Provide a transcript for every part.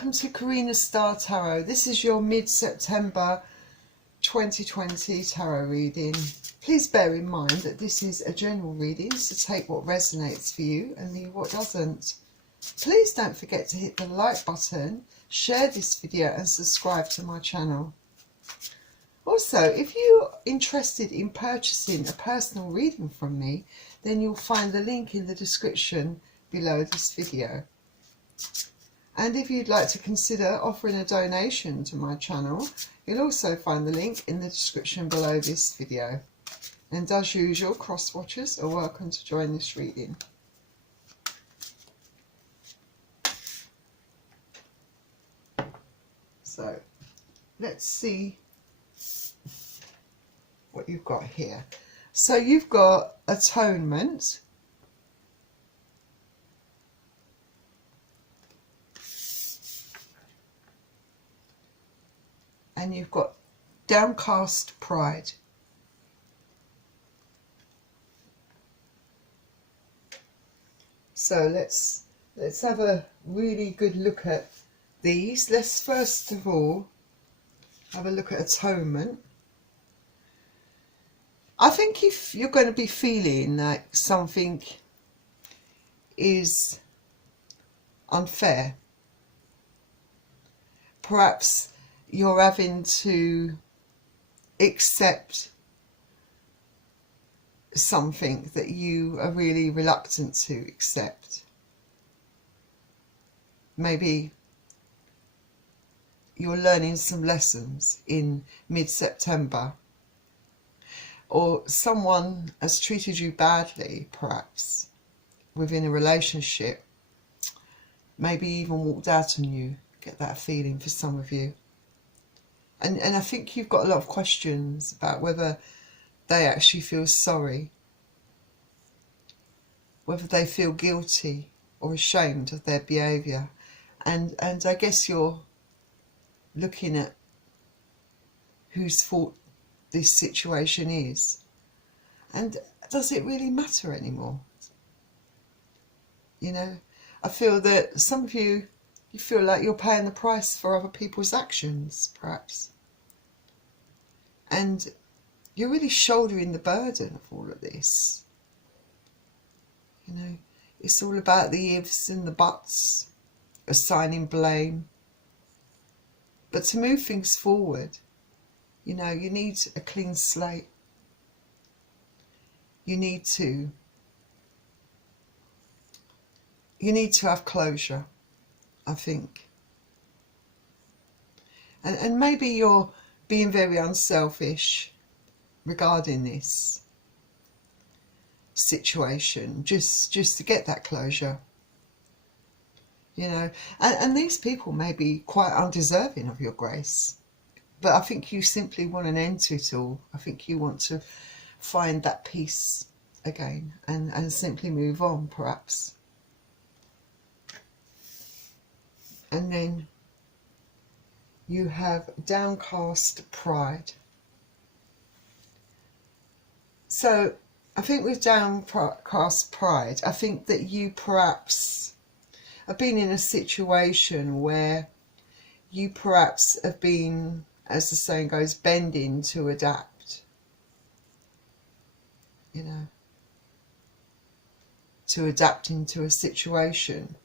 welcome to Karina Star Tarot. This is your mid-September 2020 tarot reading. Please bear in mind that this is a general reading, so take what resonates for you and leave what doesn't. Please don't forget to hit the like button, share this video and subscribe to my channel. Also, if you're interested in purchasing a personal reading from me, then you'll find the link in the description below this video. And if you'd like to consider offering a donation to my channel, you'll also find the link in the description below this video. And as usual, cross-watchers are welcome to join this reading. So, let's see what you've got here. So you've got atonement, and you've got downcast pride. So let's have a really good look at these. Let's first of all have a look at atonement. I think if you're going to be feeling like something is unfair, perhaps you're having to accept something that you are really reluctant to accept. Maybe you're learning some lessons in mid-September, or someone has treated you badly, perhaps within a relationship, maybe even walked out on you. Get that feeling for some of you. And I think you've got a lot of questions about whether they actually feel sorry, whether they feel guilty or ashamed of their behaviour. And I guess you're looking at whose fault this situation is. And does it really matter anymore? You know, I feel that some of you feel like you're paying the price for other people's actions, perhaps. And you're really shouldering the burden of all of this. You know, it's all about the ifs and the buts, assigning blame. But to move things forward, you know, you need a clean slate. You need to have closure, I think. And maybe you're being very unselfish regarding this situation, just to get that closure. You know, and these people may be quite undeserving of your grace. But I think you simply want an end to it all. I think you want to find that peace again and simply move on, perhaps. And then you have downcast pride. So I think with downcast pride, I think that you perhaps have been in a situation where you perhaps have been, as the saying goes, bending to adapt. You know, to adapting to a situation.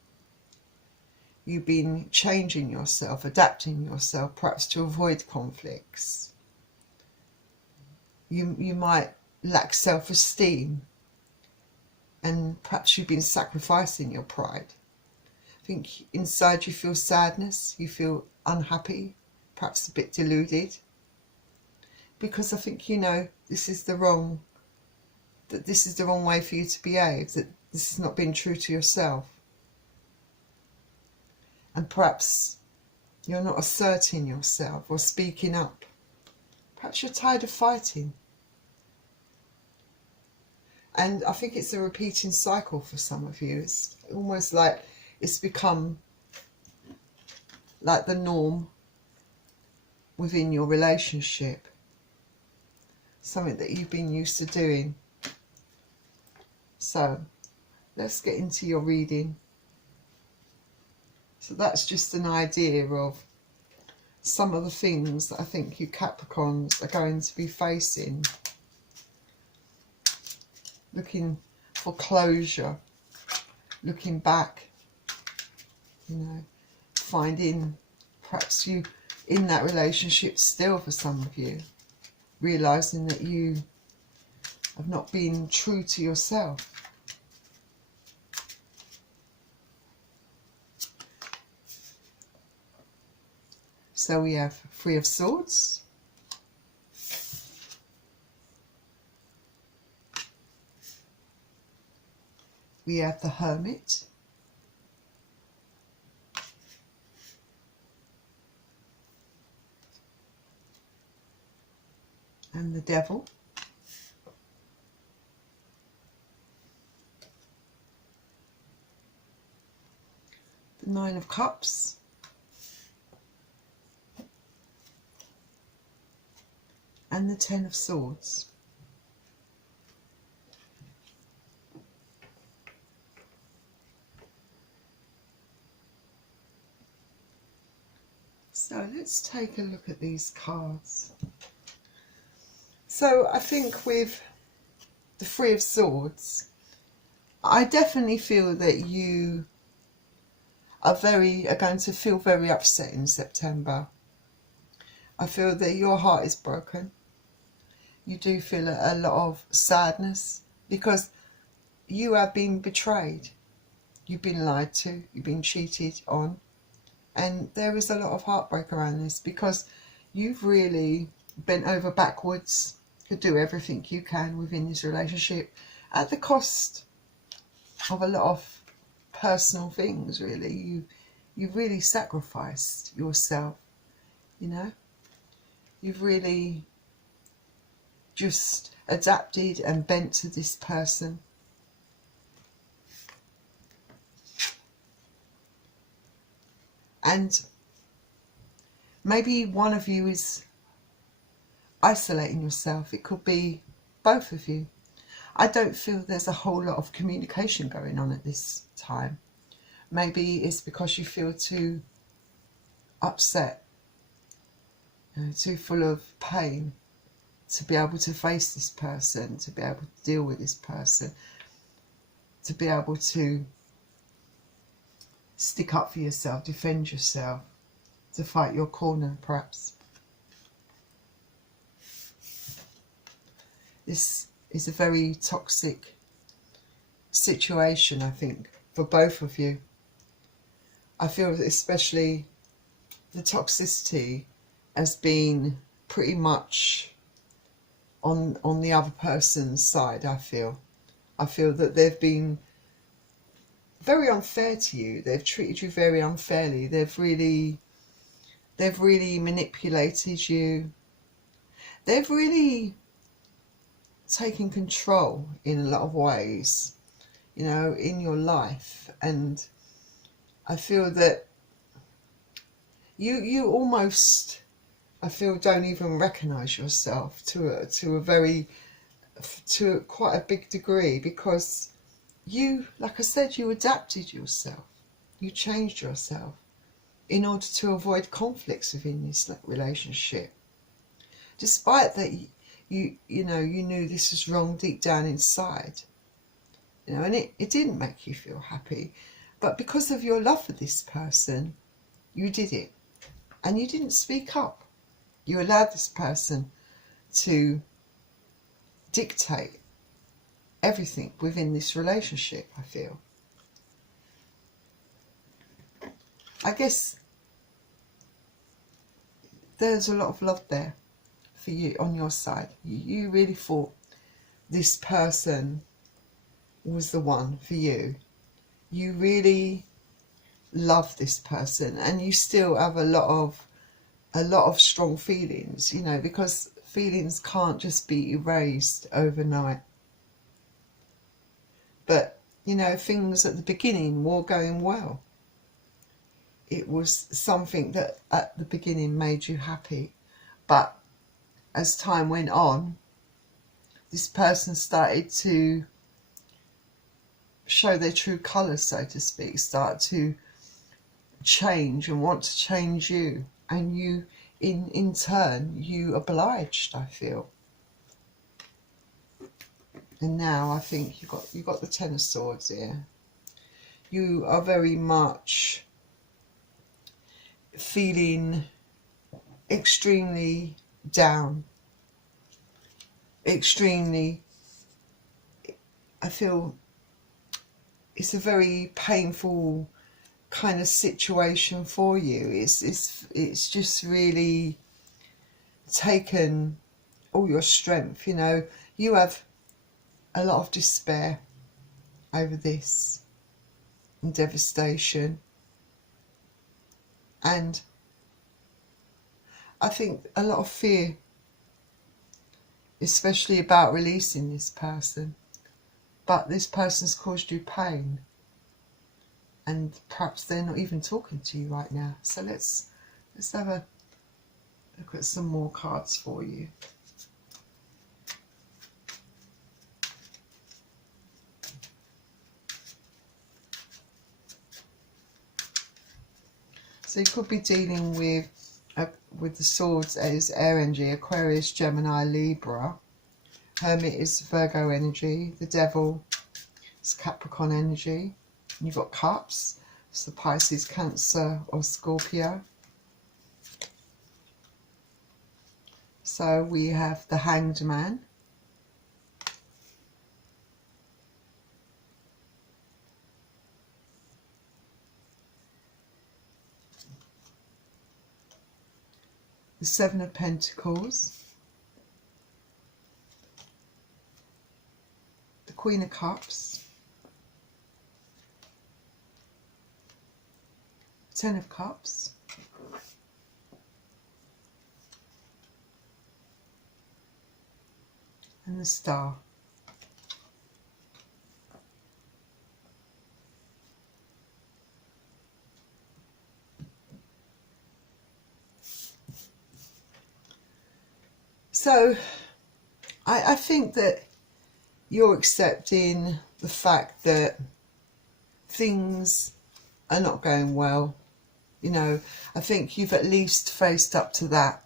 You've been changing yourself, adapting yourself, perhaps to avoid conflicts. You might lack self-esteem, and perhaps you've been sacrificing your pride. I think inside you feel sadness, you feel unhappy, perhaps a bit deluded, because I think, you know, this is the wrong way for you to behave, that this has not been true to yourself. And perhaps you're not asserting yourself or speaking up. Perhaps you're tired of fighting. And I think it's a repeating cycle for some of you. It's almost like it's become like the norm within your relationship. Something that you've been used to doing. So let's get into your reading. So that's just an idea of some of the things that I think you Capricorns are going to be facing. Looking for closure, looking back, you know, finding perhaps you in that relationship still for some of you, realising that you have not been true to yourself. So we have Three of Swords, we have the Hermit, and the Devil, the Nine of Cups, and the Ten of Swords. So let's take a look at these cards. So I think with the Three of Swords, I definitely feel that you are going to feel very upset in September. I feel that your heart is broken. You do feel a lot of sadness because you have been betrayed. You've been lied to. You've been cheated on. And there is a lot of heartbreak around this because you've really bent over backwards to do everything you can within this relationship at the cost of a lot of personal things, really. You've really sacrificed yourself, you know. You've really just adapted and bent to this person. And maybe one of you is isolating yourself. It could be both of you. I don't feel there's a whole lot of communication going on at this time. Maybe it's because you feel too upset, too full of pain to be able to face this person, to be able to deal with this person, to be able to stick up for yourself, defend yourself, to fight your corner perhaps. This is a very toxic situation, I think, for both of you. I feel that especially the toxicity has been pretty much on the other person's side. I feel that they've been very unfair to you. They've treated you very unfairly. They've really manipulated you. They've really taken control in a lot of ways, you know, in your life. And I feel that you almost, I feel, don't even recognise yourself to quite a big degree, because you, like I said, you adapted yourself, you changed yourself in order to avoid conflicts within this relationship, despite that you knew this was wrong deep down inside, you know, and it didn't make you feel happy, but because of your love for this person, you did it, and you didn't speak up. You allowed this person to dictate everything within this relationship, I feel. I guess there's a lot of love there for you on your side. You really thought this person was the one for you. You really love this person, and you still have a lot of strong feelings, you know, because feelings can't just be erased overnight. But, you know, things at the beginning were going well. It was something that at the beginning made you happy. But as time went on, this person started to show their true colours, so to speak, start to change and want to change you, and you in turn you obliged, I feel. And now I think you got the Ten of Swords here. You are very much feeling extremely down, extremely, I feel it's a very painful kind of situation for you. It's just really taken all your strength, you know. You have a lot of despair over this and devastation, and I think a lot of fear, especially about releasing this person. But this person's caused you pain, and perhaps they're not even talking to you right now. So let's have a look at some more cards for you. So you could be dealing with the Swords as air energy, Aquarius, Gemini, Libra. Hermit is Virgo energy. The Devil is Capricorn energy. And you've got Cups, so Pisces, Cancer or Scorpio. So we have the Hanged Man. The Seven of Pentacles. The Queen of Cups. Ten of Cups. And the Star. So I think that you're accepting the fact that things are not going well. You know, I think you've at least faced up to that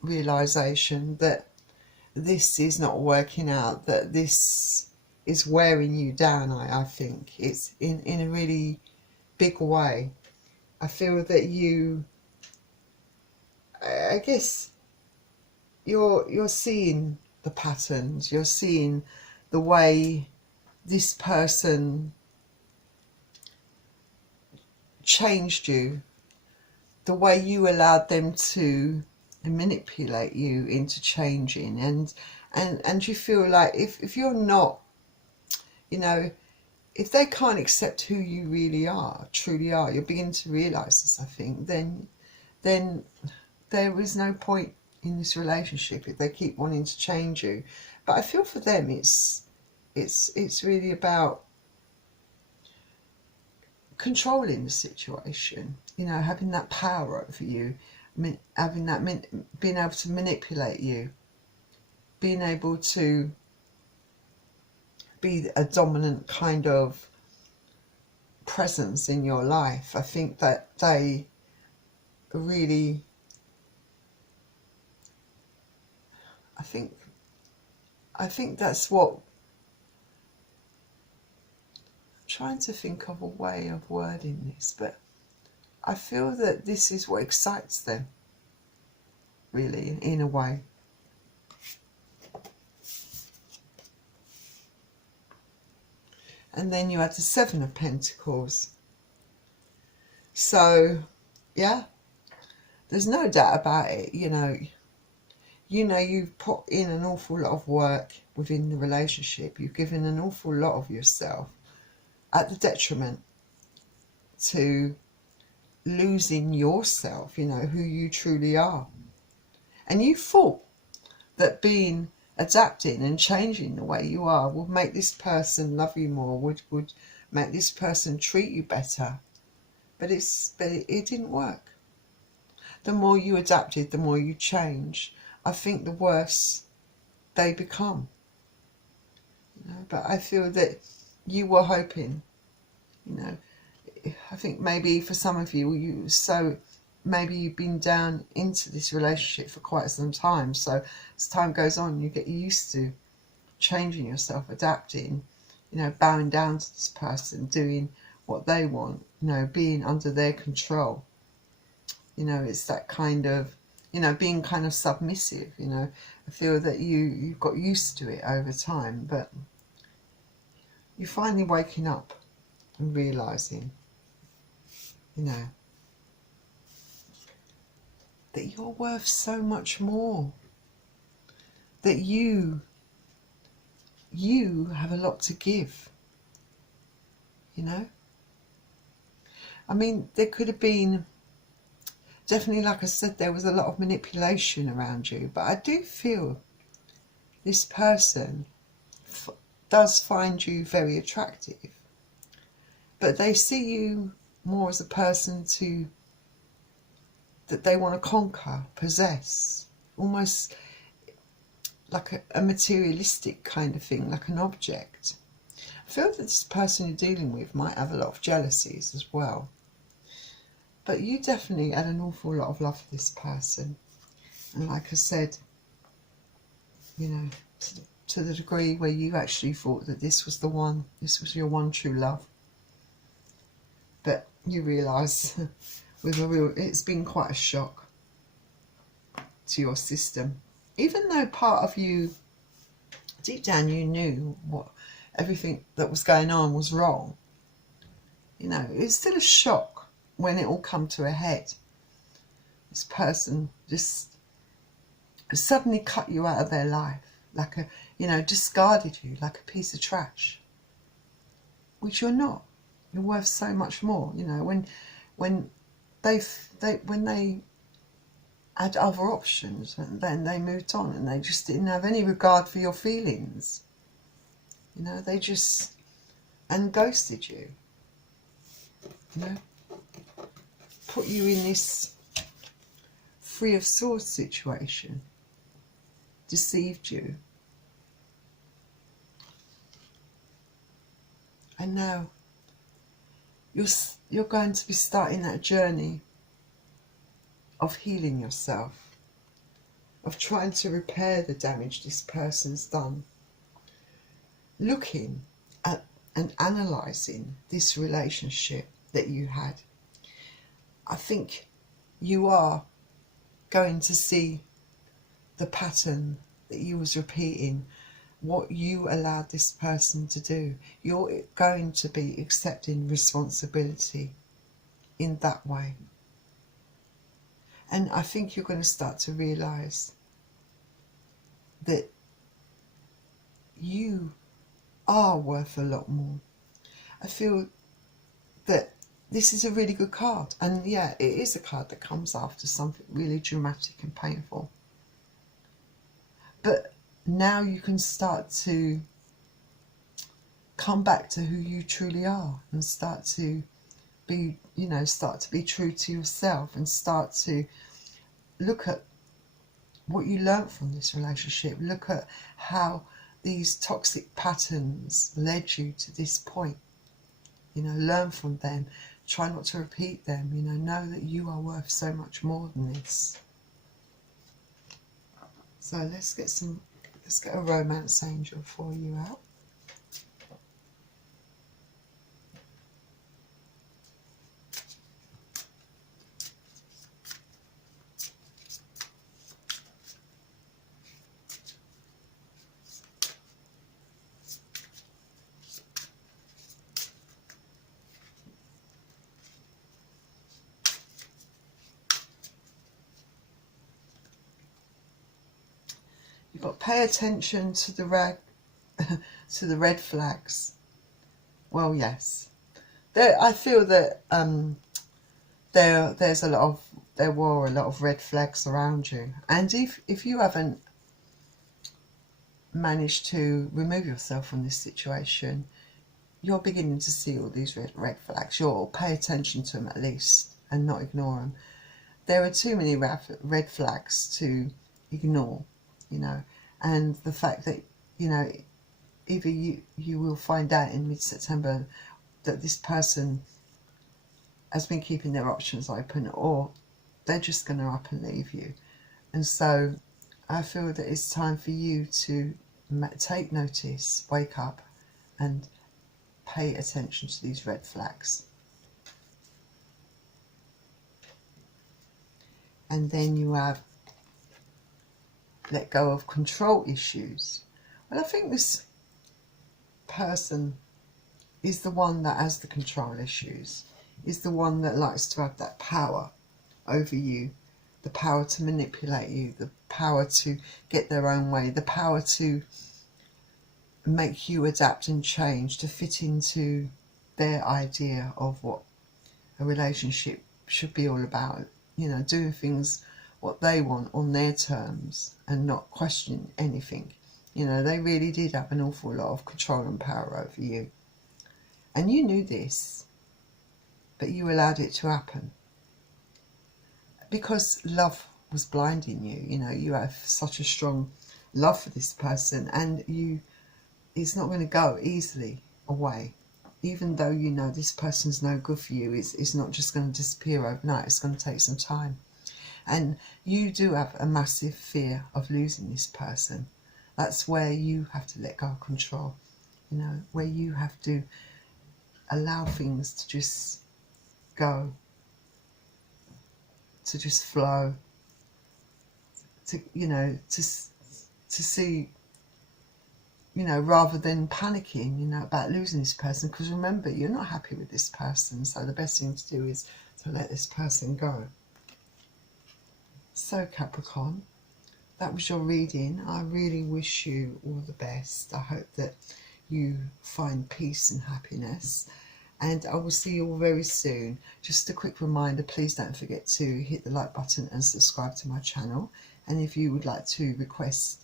realization that this is not working out, that this is wearing you down. I think it's in a really big way. I feel that you, I guess you're seeing the patterns, you're seeing the way this person changed you, the way you allowed them to manipulate you into changing, and you feel like if you're not, you know, if they can't accept who you really are, truly are, you're beginning to realize this, I think, then there is no point in this relationship if they keep wanting to change you. But I feel for them it's really about controlling the situation, you know, having that power over you, having that being able to manipulate you, being able to be a dominant kind of presence in your life. I think that they really, I think that's what, I'm trying to think of a way of wording this, but I feel that this is what excites them, really, in a way. And then you had the Seven of Pentacles. So, yeah, there's no doubt about it, you know, you've put in an awful lot of work within the relationship. You've given an awful lot of yourself at the detriment to losing yourself, you know, who you truly are. And you thought that adapting and changing the way you are would make this person love you more, would make this person treat you better. But it didn't work. The more you adapted, the more you changed, I think the worse they become. You know, but I feel that you were hoping, you know, I think maybe for some of you, maybe you've been down into this relationship for quite some time. So as time goes on, you get used to changing yourself, adapting, you know, bowing down to this person, doing what they want, you know, being under their control. You know, it's that kind of, you know, being kind of submissive, you know. I feel that you've got used to it over time, but you're finally waking up and realising, you know, that you're worth so much more. That you have a lot to give, you know. I mean, there could have been, definitely, like I said, there was a lot of manipulation around you, but I do feel this person does find you very attractive, but they see you more as a person that they want to conquer, possess, almost like a materialistic kind of thing, like an object. I feel that this person you're dealing with might have a lot of jealousies as well. But you definitely had an awful lot of love for this person. And like I said, you know, to the degree where you actually thought that this was the one, this was your one true love. But you realise it's been quite a shock to your system. Even though part of you, deep down, you knew what everything that was going on was wrong. You know, it's still a shock when it all come to a head. This person just suddenly cut you out of their life, like a, you know, discarded you like a piece of trash, which you're not. You're worth so much more. You know, when they had other options, and then they moved on, and they just didn't have any regard for your feelings. You know, they just ghosted you. You know, put you in this Three of Swords situation, deceived you, and now you're going to be starting that journey of healing yourself, of trying to repair the damage this person's done, looking at and analysing this relationship that you had. I think you are going to see the pattern that you was repeating, what you allowed this person to do. You're going to be accepting responsibility in that way. And I think you're going to start to realise that you are worth a lot more. I feel that this is a really good card. And yeah, it is a card that comes after something really dramatic and painful. But now you can start to come back to who you truly are, and start to be, you know, start to be true to yourself, and start to look at what you learned from this relationship. Look at how these toxic patterns led you to this point. You know, learn from them. Try not to repeat them. You know that you are worth so much more than this. So let's get a romance angel for you out. You've got to pay attention to the red flags. Well, yes. I feel that there were a lot of red flags around you, and if you haven't managed to remove yourself from this situation, you're beginning to see all these red flags. You'll pay attention to them at least, and not ignore them. There are too many red flags to ignore, you know, and the fact that, you know, either you will find out in mid-September that this person has been keeping their options open, or they're just going to up and leave you. And so I feel that it's time for you to take notice, wake up and pay attention to these red flags. And then you have let go of control issues. Well, I think this person is the one that has the control issues, is the one that likes to have that power over you, the power to manipulate you, the power to get their own way, the power to make you adapt and change to fit into their idea of what a relationship should be all about. You know, doing things what they want on their terms and not questioning anything. You know, they really did have an awful lot of control and power over you. And you knew this, but you allowed it to happen. Because love was blinding you. You know, you have such a strong love for this person, and it's not going to go easily away. Even though you know this person's no good for you, it's not just going to disappear overnight. It's going to take some time. And you do have a massive fear of losing this person. That's where you have to let go of control, you know, where you have to allow things to just go, to just flow, to, you know, to see, you know, rather than panicking, you know, about losing this person. Because remember, you're not happy with this person, so the best thing to do is to let this person go. So Capricorn, that was your reading. I really wish you all the best. I hope that you find peace and happiness, and I will see you all very soon. Just a quick reminder, please don't forget to hit the like button and subscribe to my channel. And if you would like to request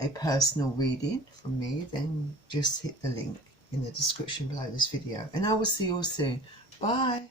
a personal reading from me, then just hit the link in the description below this video, and I will see you all soon. Bye.